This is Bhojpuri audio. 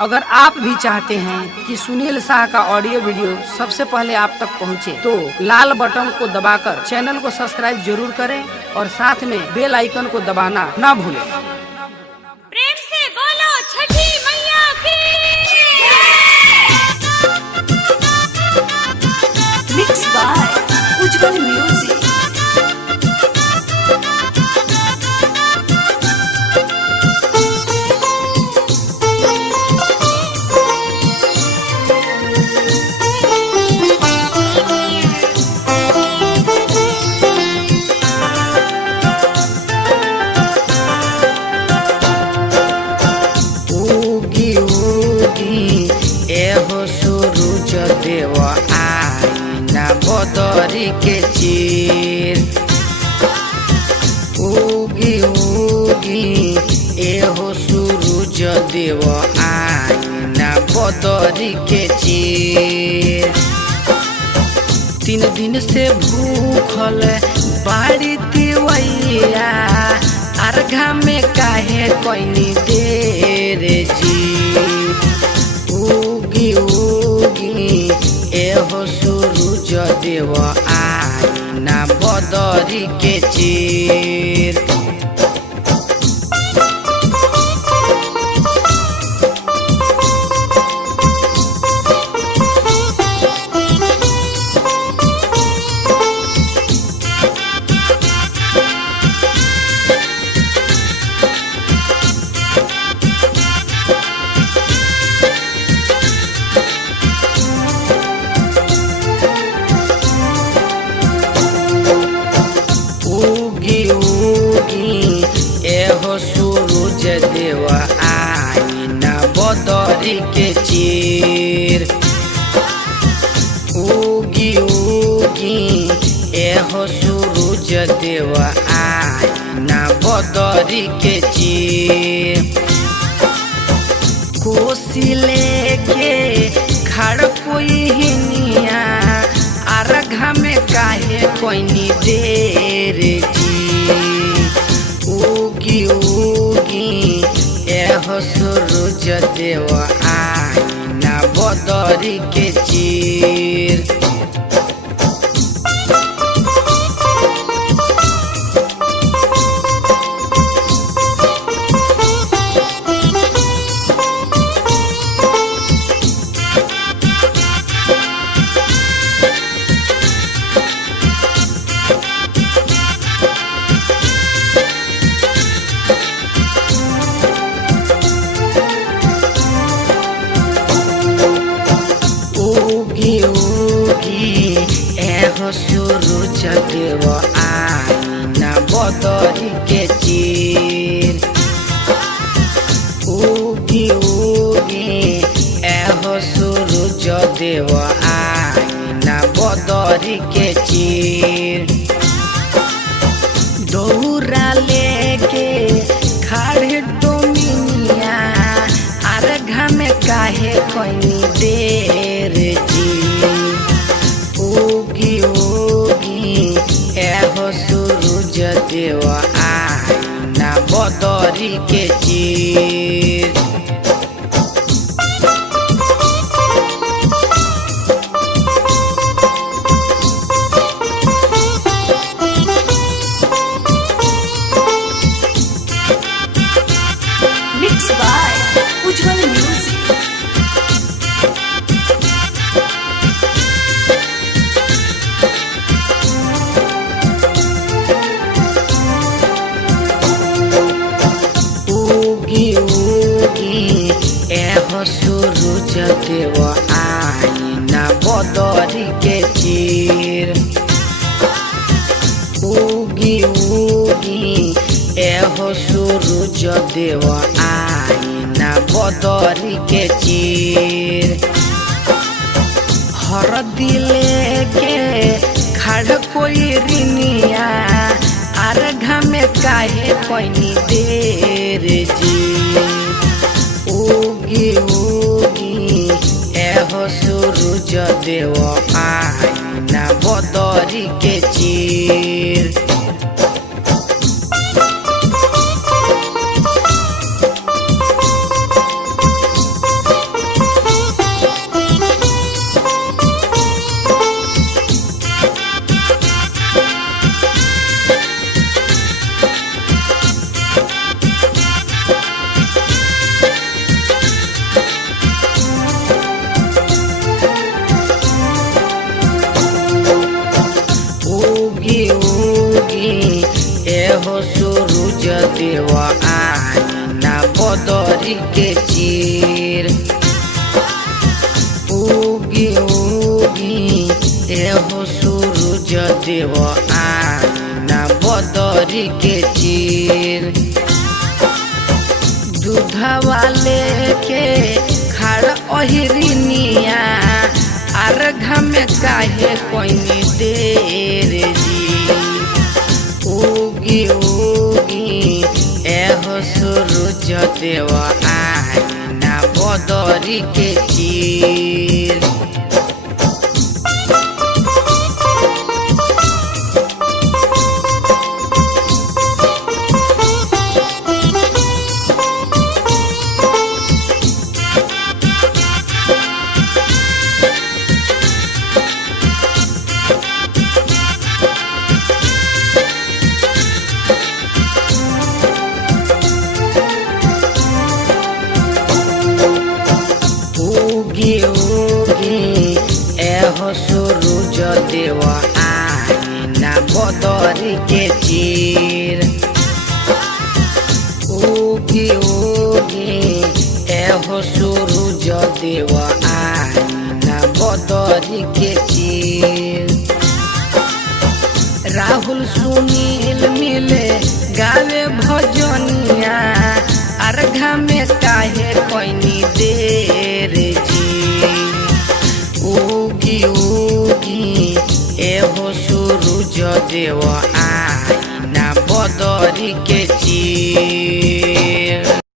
अगर आप भी चाहते हैं कि सुनील शाह का ऑडियो वीडियो सबसे पहले आप तक पहुंचे, तो लाल बटन को दबाकर चैनल को सब्सक्राइब जरूर करें और साथ में बेल आइकन को दबाना ना भूलें। प्रेम से बोलो छठी मैया की। Mix by Ujjwal music. एहो सूरज देव आईना बदरी के चीर, उगी उगी एहो सूरज देव आईना बदरी के चीर। 3 दिन से भूखल बाड़ी तिवैया, अर्घा में काहे कोइनी देर जी। उगी उगी एहो सूरज देव आईना बदरी के चीर। एहो सूरज देव आईना बदरी के चीर। उगी उगी एहो सूरज देव आईना बदरी के चीर। कोसी लेके खड़ कोई हिनिया, अर्घा में काहे कोइनी देर जी। उगी उगी एहो सूरज देव आईना बदरी के चीर। एहो सूरज देव आईना बदरी के चीर। उगी उगी एहो सूरज देव आईना बदरी के चीर। दौरा लेके खड़े डोमिनिया, अर्घा में काहे कोइनी देर जी। उगी उगी एहो सूरज देव आईना बदरी के चीर। Mix by Ujjwal music. एहो सूरज देव आईना बदरी के चीर। उगी उगी एहो सूरज देव आईना बदरी के चीर। हर दिले के खड़ कोई रिनिया, अर्घा में काहे कोइनी देर जी। उगी उगी एहो सूरज देव आईना बदरी के चीर। देव आईना बदरी के चीर। उगी उगी एहो सूरज देव आईना बदरी के चीर। दूधवा लेके खड़ा ओहिरिनिया अर्घ में काहे कोइनी देर जी। उगी उगी एहो सूरज देव आईना बदरी के चीर। उगी उगी एहो सूरज देव आईना बदरी के चीर। उगी उगी एहो सूरज देव आईना बदरी के चीर। राहुल सुनील मिले गावे भजनिया अर्घ में काहे कोइनी देर जी। उगी उगी एहो सूरज देव आईना बदरी के चीर।